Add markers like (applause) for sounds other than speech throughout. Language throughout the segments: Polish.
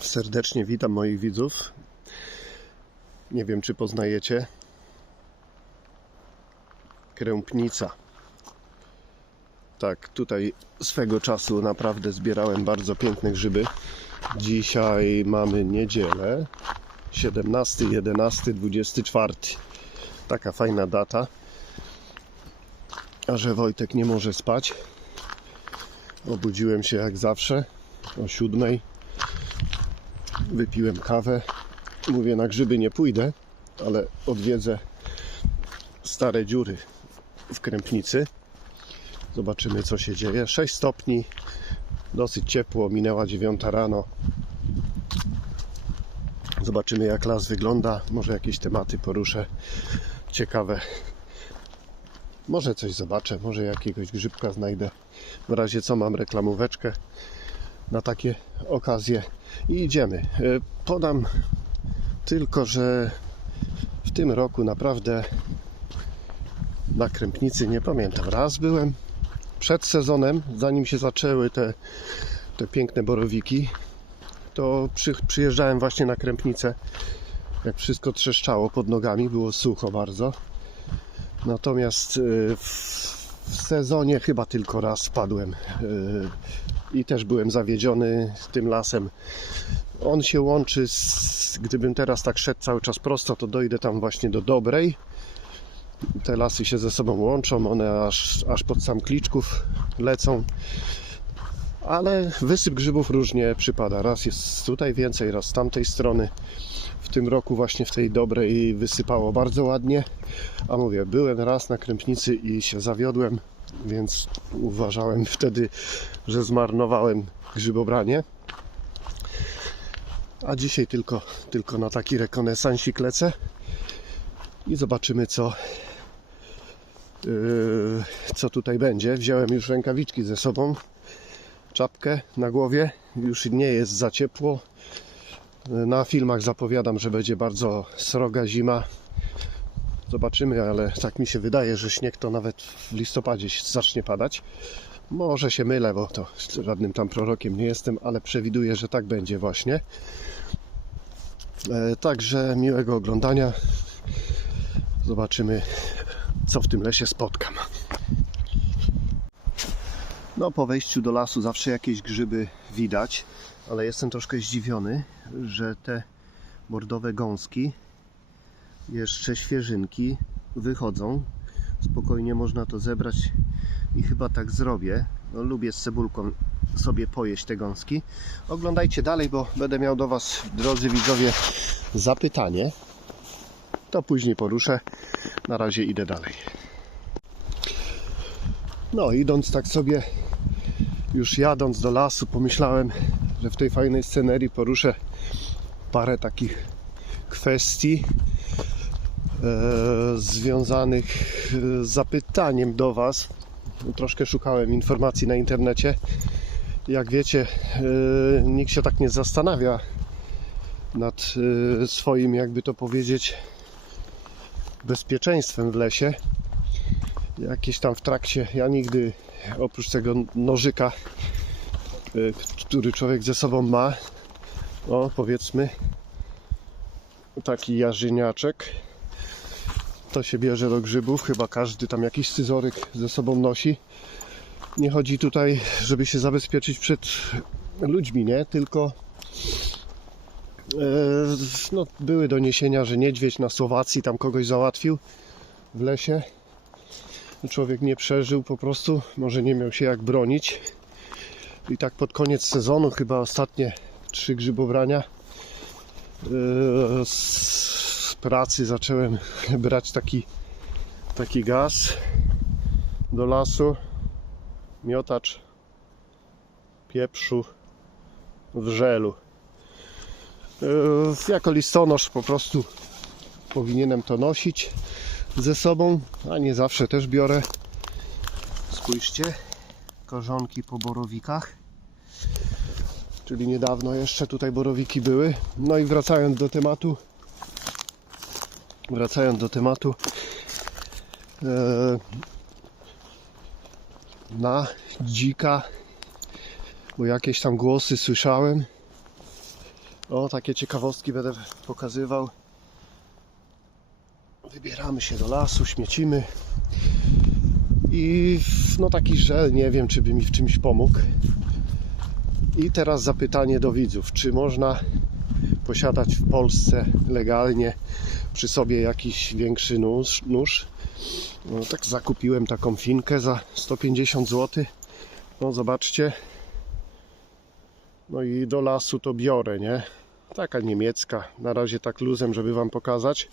Serdecznie witam moich widzów. Nie wiem, czy poznajecie. Krępnica. Tak, tutaj swego czasu naprawdę zbierałem bardzo piękne grzyby. Dzisiaj mamy niedzielę 17, 11, 24. Taka fajna data. A że Wojtek nie może spać, obudziłem się jak zawsze o siódmej wypiłem kawę. Mówię, na grzyby nie pójdę, ale odwiedzę stare dziury w krępnicy. Zobaczymy, co się dzieje. 6 stopni, dosyć ciepło, minęła 9 rano. Zobaczymy, jak las wygląda. Może jakieś tematy poruszę ciekawe. Może coś zobaczę, może jakiegoś grzybka znajdę. W razie co mam reklamóweczkę na takie okazje i idziemy. E, Podam tylko, że w tym roku naprawdę na Krępnicy nie pamiętam. Raz byłem przed sezonem, zanim się zaczęły te, te piękne borowiki, to przy, przyjeżdżałem właśnie na Krępnicę. Jak wszystko trzeszczało pod nogami, było sucho bardzo. Natomiast e, w, w sezonie chyba tylko raz wpadłem e, i też byłem zawiedziony tym lasem. On się łączy z, gdybym teraz tak szedł cały czas prosto, to dojdę tam właśnie do Dobrej. Te lasy się ze sobą łączą, one aż, aż pod sam Kliczków lecą. Ale wysyp grzybów różnie przypada. Raz jest tutaj więcej, raz z tamtej strony. W tym roku właśnie w tej Dobrej wysypało bardzo ładnie. A mówię, byłem raz na Krępnicy i się zawiodłem, więc uważałem wtedy, że zmarnowałem grzybobranie. A dzisiaj tylko, tylko na taki rekonesansik lecę i zobaczymy co, yy, co tutaj będzie. Wziąłem już rękawiczki ze sobą, czapkę na głowie, już nie jest za ciepło. Na filmach zapowiadam, że będzie bardzo sroga zima. Zobaczymy, ale tak mi się wydaje, że śnieg to nawet w listopadzie zacznie padać. Może się mylę, bo to żadnym tam prorokiem nie jestem, ale przewiduję, że tak będzie właśnie. E, Także miłego oglądania. Zobaczymy, co w tym lesie spotkam. No, po wejściu do lasu zawsze jakieś grzyby widać, ale jestem troszkę zdziwiony, że te bordowe gąski, jeszcze świeżynki, wychodzą. Spokojnie można to zebrać i chyba tak zrobię. No, lubię z cebulką sobie pojeść te gąski. Oglądajcie dalej, bo będę miał do Was, drodzy widzowie, zapytanie. To później poruszę. Na razie idę dalej. No, idąc tak sobie, już jadąc do lasu, pomyślałem, że w tej fajnej scenerii poruszę parę takich kwestii e, związanych z zapytaniem do Was. Troszkę szukałem informacji na internecie. Jak wiecie, e, nikt się tak nie zastanawia nad e, swoim, jakby to powiedzieć, bezpieczeństwem w lesie. Jakieś tam w trakcie, ja nigdy oprócz tego nożyka, e, który człowiek ze sobą ma, o powiedzmy, taki jarzyniaczek, to się bierze do grzybów. Chyba każdy tam jakiś scyzoryk ze sobą nosi. Nie chodzi tutaj, żeby się zabezpieczyć przed ludźmi, nie? Tylko e, no, były doniesienia, że niedźwiedź na Słowacji tam kogoś załatwił w lesie. Człowiek nie przeżył po prostu, może nie miał się jak bronić. I tak pod koniec sezonu, chyba ostatnie trzy grzybobrania, e, z pracy zacząłem (laughs) brać taki, taki gaz do lasu, miotacz pieprzu w żelu. E, Jako listonosz po prostu powinienem to nosić ze sobą, a nie zawsze też biorę. Spójrzcie, korzonki po borowikach. Czyli niedawno jeszcze tutaj borowiki były. No i wracając do tematu, wracając do tematu, e, na dzika, bo jakieś tam głosy słyszałem, O, takie ciekawostki będę pokazywał. Wybieramy się do lasu, śmiecimy. I no taki żel, nie wiem, czy by mi w czymś pomógł. I teraz zapytanie do widzów, czy można posiadać w Polsce legalnie przy sobie jakiś większy nóż? nóż? No, tak zakupiłem taką finkę za 150 zł. No zobaczcie. No i do lasu to biorę, nie? Taka niemiecka. Na razie tak luzem, żeby wam pokazać.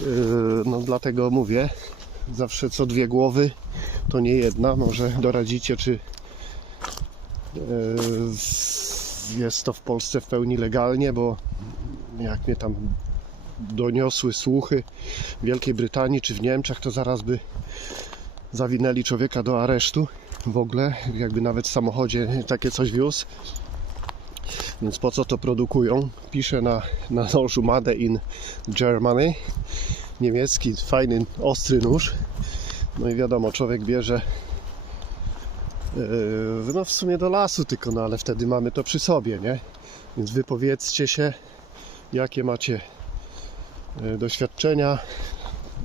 Yy, No dlatego mówię, zawsze co dwie głowy, to nie jedna. Może doradzicie, czy jest to w Polsce w pełni legalnie, bo jak mnie tam doniosły słuchy w Wielkiej Brytanii czy w Niemczech, to zaraz by zawinęli człowieka do aresztu w ogóle, jakby nawet w samochodzie takie coś wiózł. Więc po co to produkują? Pisze na, na nożu Made in Germany. Niemiecki, fajny, ostry nóż. No i wiadomo, człowiek bierze no w sumie do lasu tylko, no ale wtedy mamy to przy sobie, nie? Więc wypowiedzcie się, jakie macie yy, doświadczenia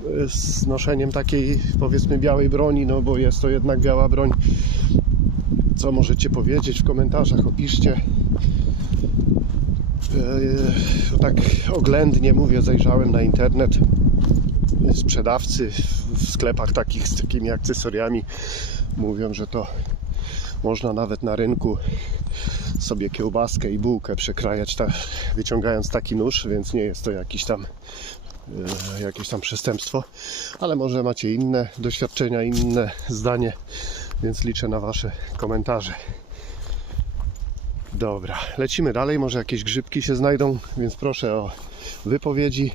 yy, z noszeniem takiej powiedzmy białej broni, no bo jest to jednak biała broń. Co możecie powiedzieć w komentarzach, opiszcie. Yy, tak oględnie mówię, zajrzałem na internet. Sprzedawcy w sklepach takich z takimi akcesoriami mówią, że to można nawet na rynku sobie kiełbaskę i bułkę przekrajać, ta, wyciągając taki nóż, więc nie jest to jakiś tam e, jakieś tam przestępstwo, ale może macie inne doświadczenia, inne zdanie, więc liczę na Wasze komentarze. Dobra, lecimy dalej, może jakieś grzybki się znajdą, więc proszę o wypowiedzi.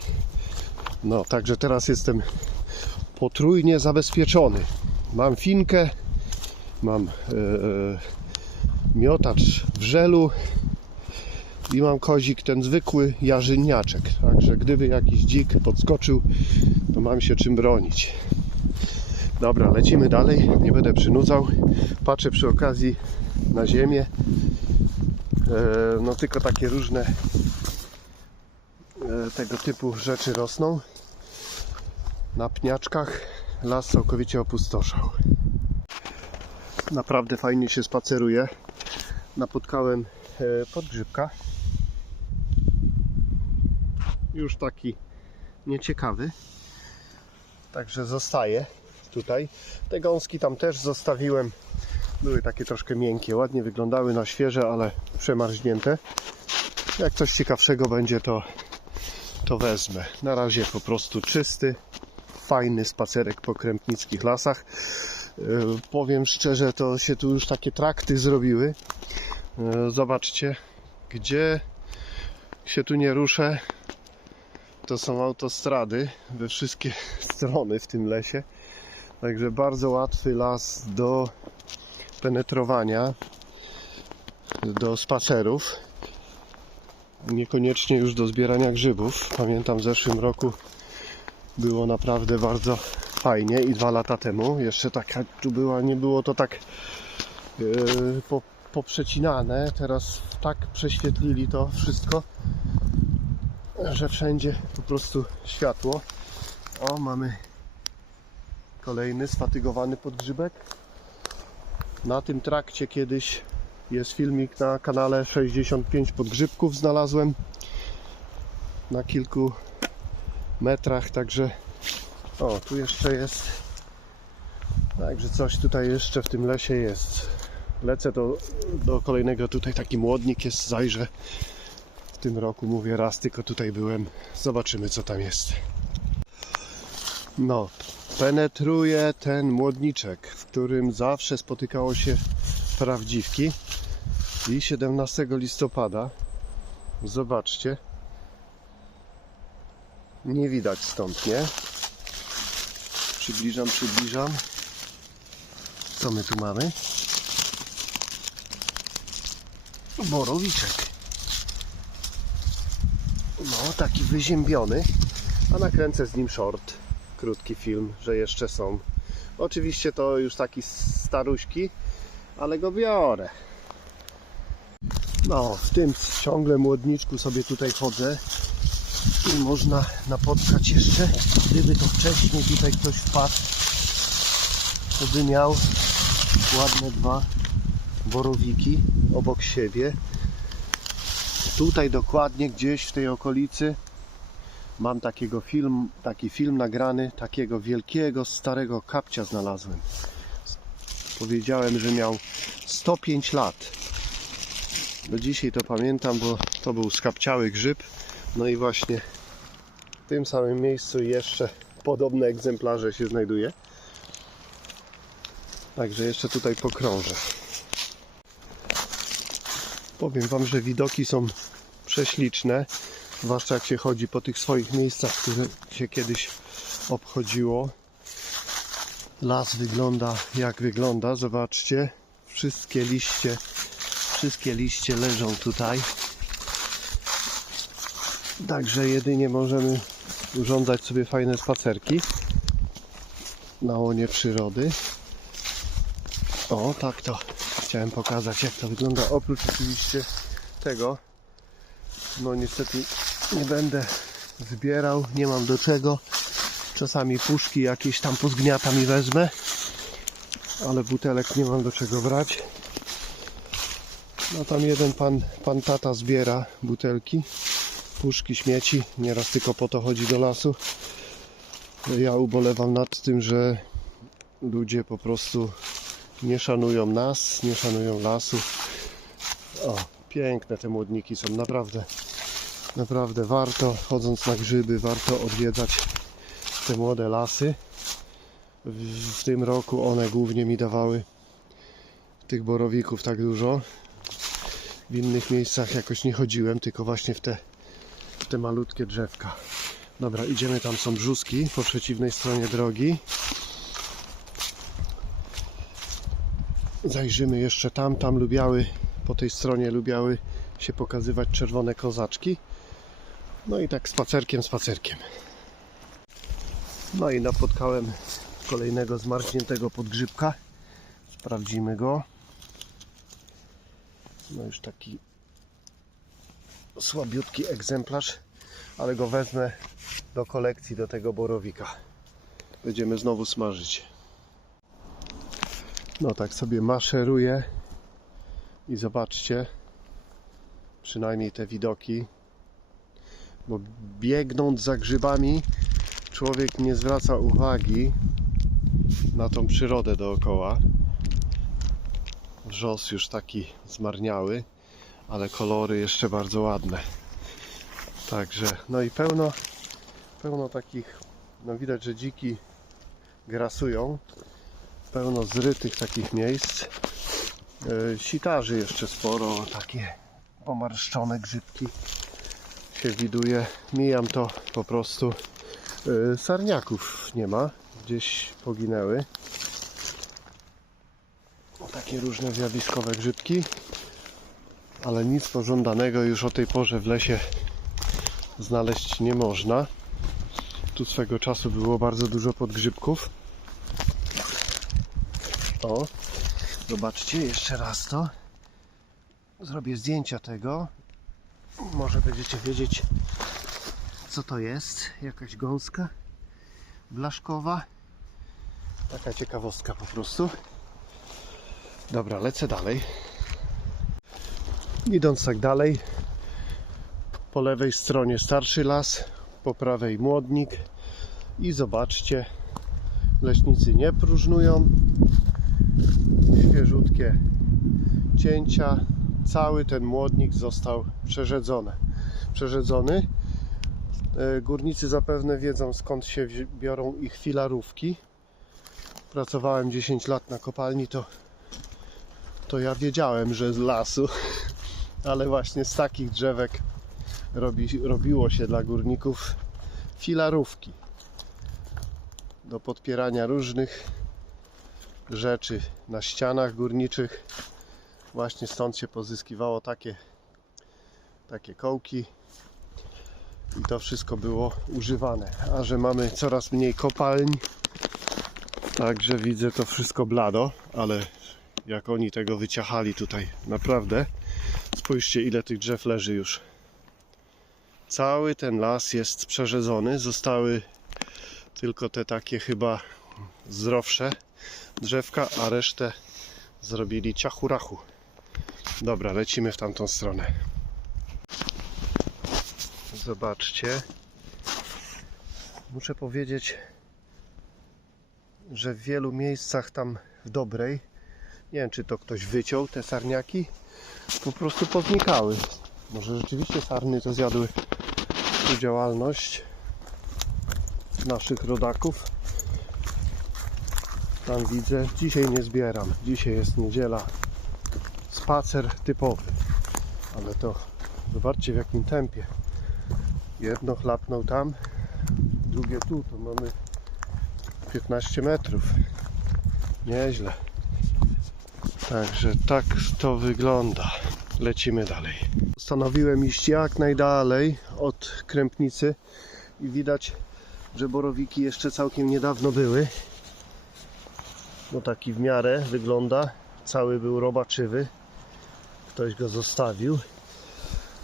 No, także teraz jestem potrójnie zabezpieczony. Mam finkę, mam e, miotacz w żelu i mam kozik ten zwykły jarzyniaczek. Także gdyby jakiś dzik podskoczył, to mam się czym bronić. Dobra, lecimy dalej. Nie będę przynudzał. Patrzę przy okazji na ziemię. E, no tylko takie różne tego typu rzeczy rosną. Na pniaczkach las całkowicie opustoszał. Naprawdę fajnie się spaceruje. Napotkałem e, podgrzybka. Już taki nieciekawy. Także zostaje tutaj. Te gąski tam też zostawiłem. Były takie troszkę miękkie, ładnie wyglądały na świeże, ale przemarznięte. Jak coś ciekawszego będzie, to, to wezmę. Na razie po prostu czysty, fajny spacerek po krępnickich lasach. Yy, powiem szczerze, to się tu już takie trakty zrobiły. Yy, Zobaczcie, gdzie się tu nie ruszę, to są autostrady we wszystkie (laughs) strony w tym lesie. Także bardzo łatwy las do penetrowania, do spacerów. Niekoniecznie już do zbierania grzybów. Pamiętam w zeszłym roku było naprawdę bardzo fajnie i dwa lata temu jeszcze taka tu była, nie było to tak yy, po, poprzecinane. Teraz tak prześwietlili to wszystko, że wszędzie po prostu światło. O, mamy kolejny sfatygowany podgrzybek. Na tym trakcie kiedyś jest filmik na kanale 65 podgrzybków znalazłem. Na kilku metrach, także o, tu jeszcze jest. Także coś tutaj jeszcze w tym lesie jest. Lecę do, do kolejnego. Tutaj taki młodnik jest, zajrzę. W tym roku, mówię raz tylko tutaj byłem. Zobaczymy co tam jest. No, penetruje ten młodniczek, w którym zawsze spotykało się prawdziwki. I 17 listopada, zobaczcie, nie widać stąd, nie? Przybliżam, przybliżam. Co my tu mamy? Borowiczek. No, taki wyziębiony. A nakręcę z nim short krótki film, że jeszcze są. Oczywiście to już taki staruśki, ale go biorę. No, w tym ciągle młodniczku sobie tutaj chodzę i można napotkać jeszcze, gdyby to wcześniej tutaj ktoś wpadł, to by miał ładne dwa borowiki obok siebie. Tutaj dokładnie gdzieś w tej okolicy mam takiego film, taki film nagrany, takiego wielkiego, starego kapcia znalazłem. Powiedziałem, że miał 105 lat. Do dzisiaj to pamiętam, bo to był skapciały grzyb. No i właśnie w tym samym miejscu jeszcze podobne egzemplarze się znajduje. Także jeszcze tutaj pokrążę. Powiem Wam, że widoki są prześliczne, zwłaszcza jak się chodzi po tych swoich miejscach, które się kiedyś obchodziło. Las wygląda jak wygląda, zobaczcie. Wszystkie liście, wszystkie liście leżą tutaj. Także jedynie możemy urządzać sobie fajne spacerki na łonie przyrody. O, tak to chciałem pokazać, jak to wygląda. Oprócz oczywiście tego, no niestety nie będę zbierał, nie mam do czego. Czasami puszki jakieś tam pozgniatam i wezmę, ale butelek nie mam do czego brać. No tam jeden pan, pan tata zbiera butelki, puszki, śmieci. Nieraz tylko po to chodzi do lasu. Ja ubolewam nad tym, że ludzie po prostu nie szanują nas, nie szanują lasu. O, piękne te młodniki są, naprawdę. Naprawdę warto, chodząc na grzyby, warto odwiedzać te młode lasy. W, w tym roku one głównie mi dawały tych borowików tak dużo. W innych miejscach jakoś nie chodziłem, tylko właśnie w te, w te malutkie drzewka. Dobra, idziemy, tam są brzuski po przeciwnej stronie drogi. Zajrzymy jeszcze tam, tam lubiały, po tej stronie lubiały się pokazywać czerwone kozaczki. No i tak spacerkiem, spacerkiem. No i napotkałem kolejnego zmarzniętego podgrzybka. Sprawdzimy go. No już taki słabiutki egzemplarz, ale go wezmę do kolekcji, do tego borowika. Będziemy znowu smażyć. No tak sobie maszeruję i zobaczcie, przynajmniej te widoki, bo biegnąc za grzybami człowiek nie zwraca uwagi na tą przyrodę dookoła. Wrzos już taki zmarniały, ale kolory jeszcze bardzo ładne. Także, no i pełno, pełno takich, no widać, że dziki grasują. Pełno zrytych takich miejsc. E, Sikarzy jeszcze sporo, takie pomarszczone grzybki się widuje. Mijam to po prostu. E, Sarniaków nie ma, gdzieś poginęły. Takie różne zjawiskowe grzybki, ale nic pożądanego już o tej porze w lesie znaleźć nie można. Tu swego czasu było bardzo dużo podgrzybków. O, zobaczcie jeszcze raz to. Zrobię zdjęcia tego. Może będziecie wiedzieć, co to jest. Jakaś gąska blaszkowa. Taka ciekawostka po prostu. Dobra, lecę dalej. Idąc tak dalej, po lewej stronie starszy las, po prawej młodnik i zobaczcie, leśnicy nie próżnują, świeżutkie cięcia, cały ten młodnik został przerzedzony. przerzedzony. E, Górnicy zapewne wiedzą skąd się biorą ich filarówki. Pracowałem 10 lat na kopalni, to, to ja wiedziałem, że z lasu, ale właśnie z takich drzewek robi, robiło się dla górników filarówki do podpierania różnych rzeczy na ścianach górniczych. Właśnie stąd się pozyskiwało takie, takie kołki i to wszystko było używane. A że mamy coraz mniej kopalń, także widzę to wszystko blado, ale jak oni tego wyciachali tutaj naprawdę Spójrzcie, ile tych drzew leży już. Cały ten las jest przerzedzony. Zostały tylko te takie chyba zdrowsze drzewka, a resztę zrobili ciachurachu. Dobra, lecimy w tamtą stronę. Zobaczcie. Muszę powiedzieć, że w wielu miejscach tam w dobrej, nie wiem czy to ktoś wyciął te sarniaki, po prostu poznikały. Może rzeczywiście sarny to zjadły tu działalność naszych rodaków. Tam widzę. Dzisiaj nie zbieram. Dzisiaj jest niedziela. Spacer typowy. Ale to zobaczcie w jakim tempie. Jedno chlapnął tam, drugie tu. To mamy 15 metrów. Nieźle. Także tak to wygląda. Lecimy dalej. Postanowiłem iść jak najdalej od krępnicy i widać, że borowiki jeszcze całkiem niedawno były. No taki w miarę wygląda. Cały był robaczywy. Ktoś go zostawił.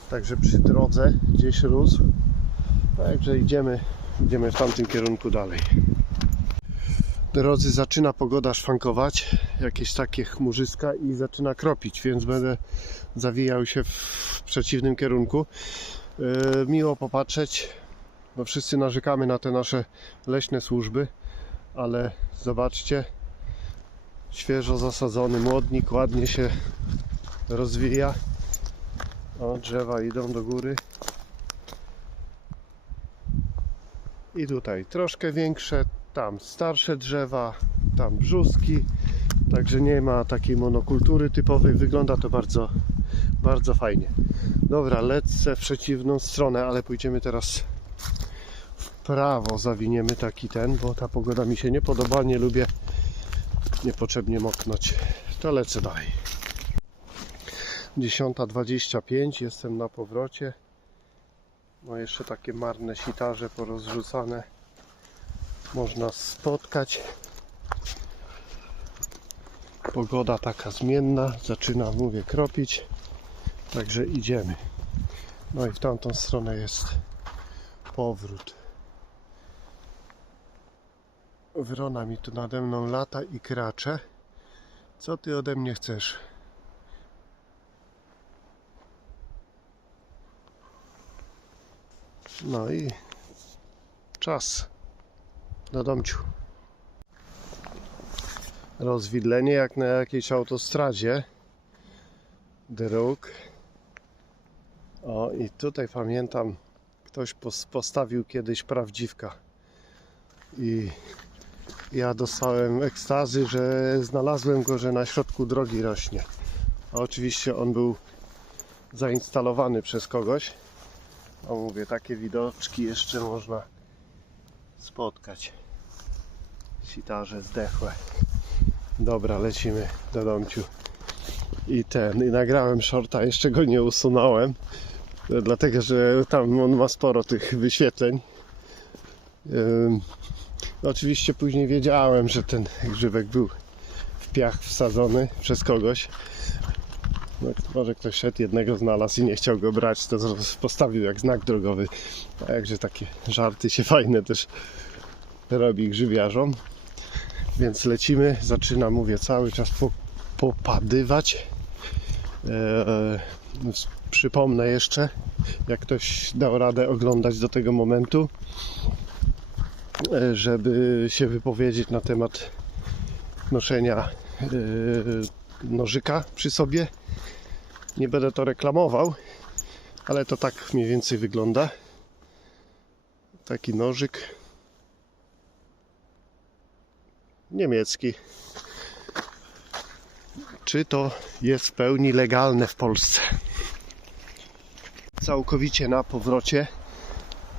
Także przy drodze gdzieś rósł. Także idziemy, idziemy w tamtym kierunku dalej. Drodzy, zaczyna pogoda szwankować, jakieś takie chmurzyska i zaczyna kropić, więc będę zawijał się w przeciwnym kierunku. Yy, miło popatrzeć, bo wszyscy narzekamy na te nasze leśne służby, ale zobaczcie, świeżo zasadzony młodnik ładnie się rozwija. O, drzewa idą do góry. I tutaj troszkę większe, tam starsze drzewa, tam brzuski. Także nie ma takiej monokultury typowej. Wygląda to bardzo, bardzo fajnie. Dobra, lecę w przeciwną stronę, ale pójdziemy teraz w prawo. Zawiniemy taki ten, bo ta pogoda mi się nie podoba. Nie lubię niepotrzebnie moknąć. To lecę dalej. 10.25, jestem na powrocie. No jeszcze takie marne sitarze porozrzucane można spotkać. Pogoda taka zmienna, zaczyna, mówię, kropić. Także idziemy. No i w tamtą stronę jest powrót. Wrona mi tu nade mną lata i kracze. Co ty ode mnie chcesz? No i czas do domciu. Rozwidlenie jak na jakiejś autostradzie. Dróg. O i tutaj pamiętam ktoś pos- postawił kiedyś prawdziwka. I ja dostałem ekstazy, że znalazłem go, że na środku drogi rośnie. A oczywiście on był zainstalowany przez kogoś. O mówię, takie widoczki jeszcze można spotkać. Sitarze zdechłe. Dobra, lecimy do domciu. I ten, i nagrałem shorta, jeszcze go nie usunąłem. Dlatego, że tam on ma sporo tych wyświetleń. No oczywiście później wiedziałem, że ten grzybek był w piach wsadzony przez kogoś. No, może ktoś szedł, jednego znalazł i nie chciał go brać, to postawił jak znak drogowy. A jakże takie żarty się fajne też robi grzybiarzom. Więc lecimy, zaczyna, mówię, cały czas po, popadywać. Eee, przypomnę jeszcze, jak ktoś dał radę oglądać do tego momentu, e, żeby się wypowiedzieć na temat noszenia e, nożyka przy sobie. Nie będę to reklamował, ale to tak mniej więcej wygląda. Taki nożyk niemiecki. Czy to jest w pełni legalne w Polsce? Całkowicie na powrocie.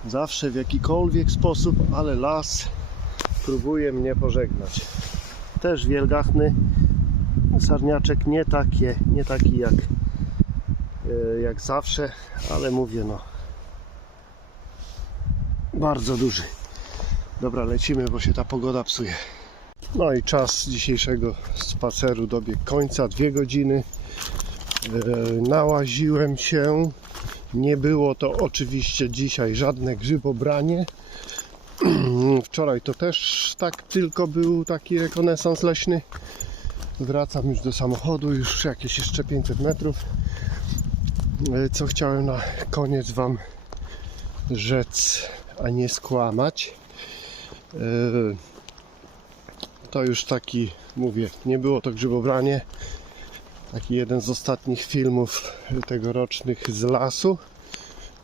Zawsze w jakikolwiek sposób, ale las próbuje mnie pożegnać. Też wielgachny sarniaczek, nie takie, nie taki jak, e, jak zawsze, ale mówię no bardzo duży. Dobra, lecimy, bo się ta pogoda psuje. No i czas dzisiejszego spaceru dobiegł końca, dwie godziny. E, Nałaziłem się. Nie było to oczywiście dzisiaj żadne grzybobranie. (clears throat) Wczoraj to też tak tylko był taki rekonesans leśny. Wracam już do samochodu, już jakieś jeszcze 500 metrów. E, Co chciałem na koniec Wam rzec, a nie skłamać. E, To już taki, mówię, nie było to grzybobranie. Taki jeden z ostatnich filmów tegorocznych z lasu.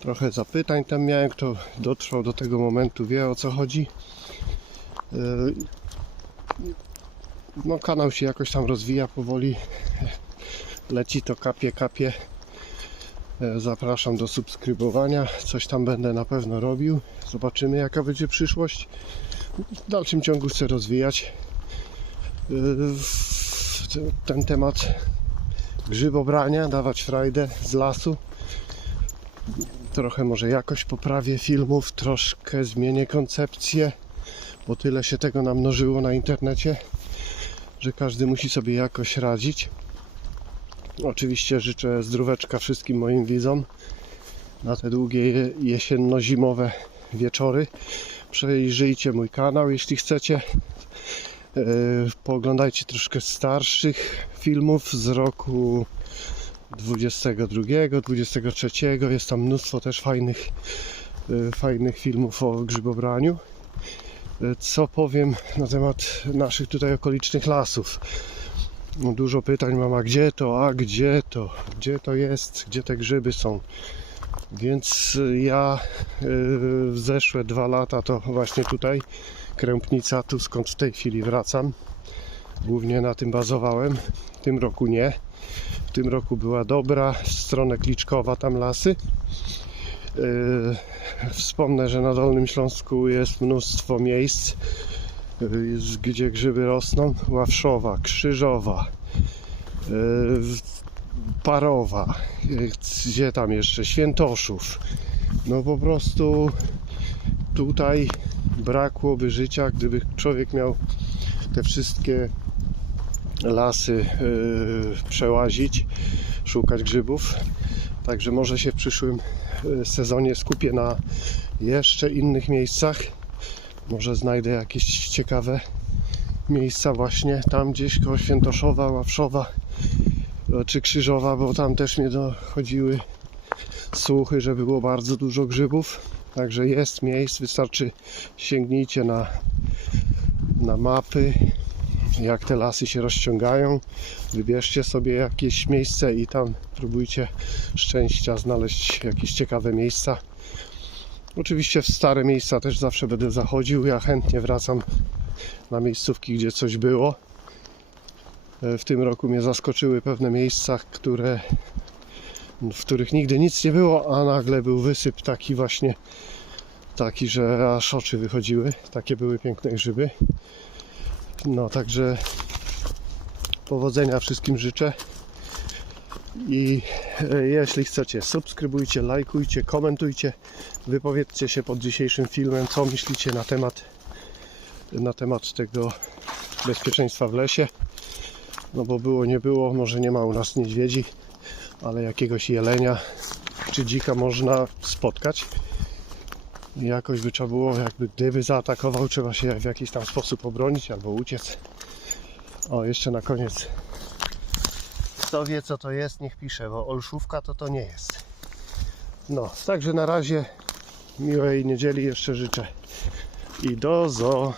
Trochę zapytań tam miałem, kto dotrwał do tego momentu, wie o co chodzi. No, kanał się jakoś tam rozwija powoli. Leci to kapie, kapie. E, Zapraszam do subskrybowania. Coś tam będę na pewno robił. Zobaczymy, jaka będzie przyszłość. W dalszym ciągu chcę rozwijać e, ten temat grzybobrania, dawać frajdę z lasu. Trochę może jakoś poprawię filmów, troszkę zmienię koncepcję, bo tyle się tego namnożyło na internecie, że każdy musi sobie jakoś radzić. Oczywiście życzę zdróweczka wszystkim moim widzom na te długie je- jesienno-zimowe wieczory. Przejrzyjcie mój kanał, jeśli chcecie. E, Pooglądajcie troszkę starszych filmów z roku 22, 23. Jest tam mnóstwo też fajnych, e, fajnych filmów o grzybobraniu. E, Co powiem na temat naszych tutaj okolicznych lasów? No, Dużo pytań mam, a gdzie to, a gdzie to, gdzie to jest, gdzie te grzyby są. Więc e, ja e, w zeszłe dwa lata to właśnie tutaj, Krępnica, tu skąd w tej chwili wracam. Głównie na tym bazowałem. W tym roku nie. W tym roku była dobra, stronę Kliczkowa, tam lasy. Yy, Wspomnę, że na Dolnym Śląsku jest mnóstwo miejsc, jest- gdzie grzyby rosną. Ławszowa, Krzyżowa, yy, Parowa, gdzie tam jeszcze, Świętoszów. No po prostu tutaj brakłoby życia, gdyby człowiek miał te wszystkie lasy przełazić, szukać grzybów. Także może się w przyszłym yy, sezonie skupię na jeszcze innych miejscach. Może znajdę jakieś ciekawe miejsca właśnie tam gdzieś koło Świętoszowa, Ławszowa yy, czy Krzyżowa, bo tam też mnie dochodziły słuchy, że było bardzo dużo grzybów. Także jest miejsc, wystarczy sięgnijcie na, na mapy, jak te lasy się rozciągają. Wybierzcie sobie jakieś miejsce i tam próbujcie szczęścia znaleźć jakieś ciekawe miejsca. Oczywiście w stare miejsca też zawsze będę zachodził. Ja chętnie wracam na miejscówki, gdzie coś było. E, W tym roku mnie zaskoczyły pewne miejsca, które, w których nigdy nic nie było, a nagle był wysyp taki właśnie taki, że aż oczy wychodziły. Takie były piękne grzyby. No także powodzenia wszystkim życzę. I e, jeśli chcecie, subskrybujcie, lajkujcie, komentujcie, wypowiedzcie się pod dzisiejszym filmem, co myślicie na temat na temat tego bezpieczeństwa w lesie. No bo było, nie było, może nie ma u nas niedźwiedzi, ale jakiegoś jelenia czy dzika można spotkać. Jakoś by trzeba było, jakby gdyby zaatakował, trzeba się w jakiś tam sposób obronić albo uciec. O, jeszcze na koniec. Kto wie co to jest, niech pisze, bo olszówka to to nie jest. No, także na razie miłej niedzieli jeszcze życzę. I do zo.